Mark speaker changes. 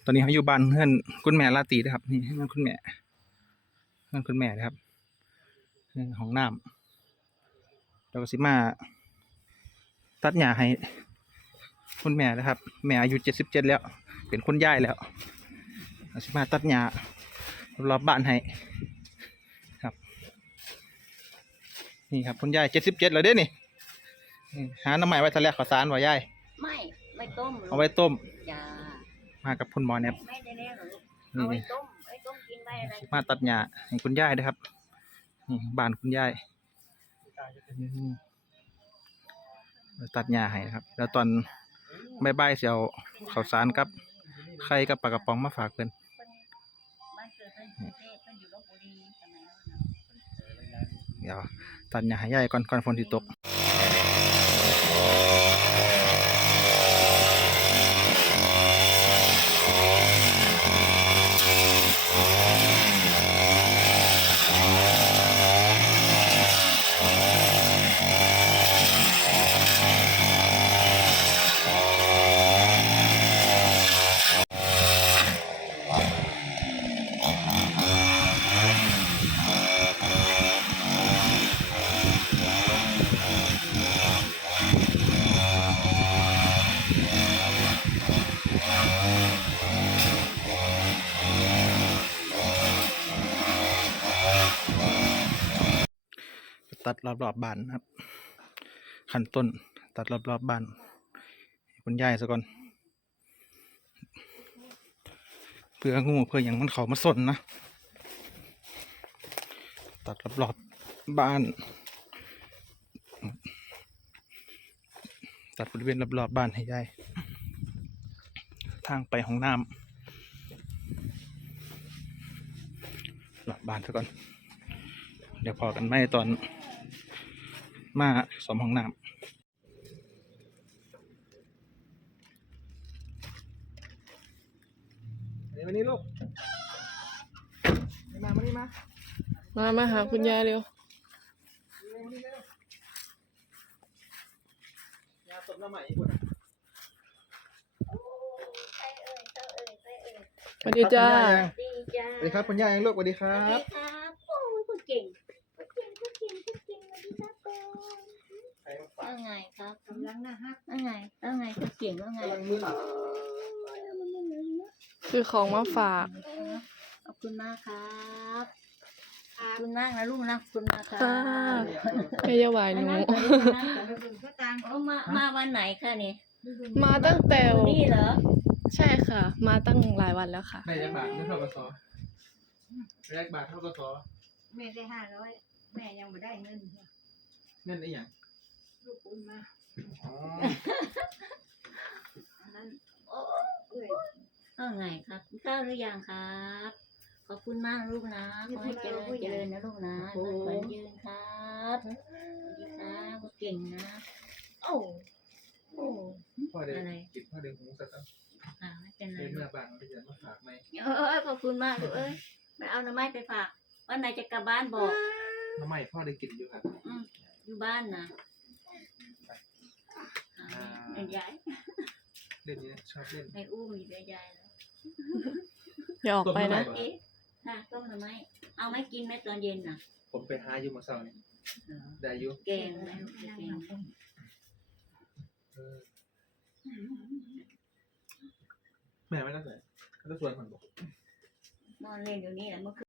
Speaker 1: ตอนนี้เขาอยู่บ้านเพื่อนคุณแม่ลาตีนะครับนี่เพื่อนคุณแม่นะครับห้องน้ำเราก็สิมาตัดหญ้าให้คุณแม่นะครับแม่อายุ77แล้วเป็นคุณยายแล้วเราสิมาตัดหญ้ารอบบ้านให้ครับนี่ครับคุณยาย77แล้วเด้นี่หาน้ำใหม่ไว้ทะเลข้าวสารไว้ยาย
Speaker 2: ไม่ต้ม
Speaker 1: เอาไว้ต้ม
Speaker 2: จ้า
Speaker 1: มากับคุณหมอเนี่ย
Speaker 2: ไม่ได้แล้วหรอกเอาไว้ต้มกินไว้อะไร
Speaker 1: มาตัดหญ้าให้คุณยายนะครับนี่บ้านคุณยายตัดหญ้าให้ครับแล้วตอนบ่ายๆเสียวข้าวสารกับไข่กับปลากระป๋องมาฝากเพิ่นเดี๋ยวตัดหญ้าให้ยายก่อนฝนที่ตกตัดรอบบ้านนะครับขั้นต้นตัดรอบบ้านคุณยายซะก่อนเพื่องูเพื่ออย่างมันเขามาสนนะตัดรอบบ้านตัดบริเวณรอบบ้านให้ยายทางไปห้องน้ำรอบบ้านซะก่อนเดี๋ยวพอกันไม่ตอนมาสมห้องน้ำวันนี้ลูก
Speaker 3: มาหาคุณยายเร็ว
Speaker 1: ยาสดน้ำใหม่ญี่ปุ่น
Speaker 3: สวัสดีจ้า
Speaker 1: สวัสดีครับคุณยายลูกสวัสดีครับ
Speaker 2: โอ้ยคุณเก่งสวัสดีครับว่าไงครับกำลังนะฮะว่าไงคุณเก่งว่าไง
Speaker 3: คือของมาฝาก
Speaker 2: ขอบคุณมากครับขอบคุณมากนะลูกนะขอบคุณมากครับ
Speaker 3: ไม่ยาวายหนู
Speaker 2: มาวันไหนคะเนี่ย
Speaker 3: มาตั้งแต่
Speaker 2: นี่เหรอ
Speaker 3: ใช่ค่ะมาตั้งหลายวันแล้วค่ะ
Speaker 1: แม่แรกบาทเท่ากับสอแรกบาทเท่ากับสอ
Speaker 2: แม่ได้500แม่ยังไม่ได้เงิน
Speaker 1: ได้อย่าง
Speaker 2: ลูกคุณมาเอาไงครับข้าวหรือยังครับขอบคุณมากลูกนะขอให้เจริญนะลูกนะขวัญยืนครับสวัสดีครับเก่งนะโอ้
Speaker 1: พ่อเด็กกินพ่อเด็กหูสัตว์
Speaker 2: ไม่เป็นไร
Speaker 1: เมื่อบางเราจะมาฝากไหม
Speaker 2: ขอบคุณมากลูกไม่เอาหน่อไม้ไปฝากวันไหนจะกลับบ้านบอก
Speaker 1: หน่อไม้พ่อได้กินอยู่ครับ
Speaker 2: อยู่บ้านนะเล่นยาย
Speaker 1: เล่นนี้ชอบเล่น
Speaker 2: ในอู้มียายแล้ว
Speaker 3: อย่าออกไปนะ
Speaker 2: ต้มหน่อไม้เอาไม่กินไหมตอนเย็นน่ะ
Speaker 1: ผมไปหาอยู่มาเช้านี่ได้อยู่
Speaker 2: แกงไหม
Speaker 1: แม่ไม่ได้ใส่ก็ส่วนมันบอก
Speaker 2: นอนเล่นอยู่นี่แหละเมื่อคืน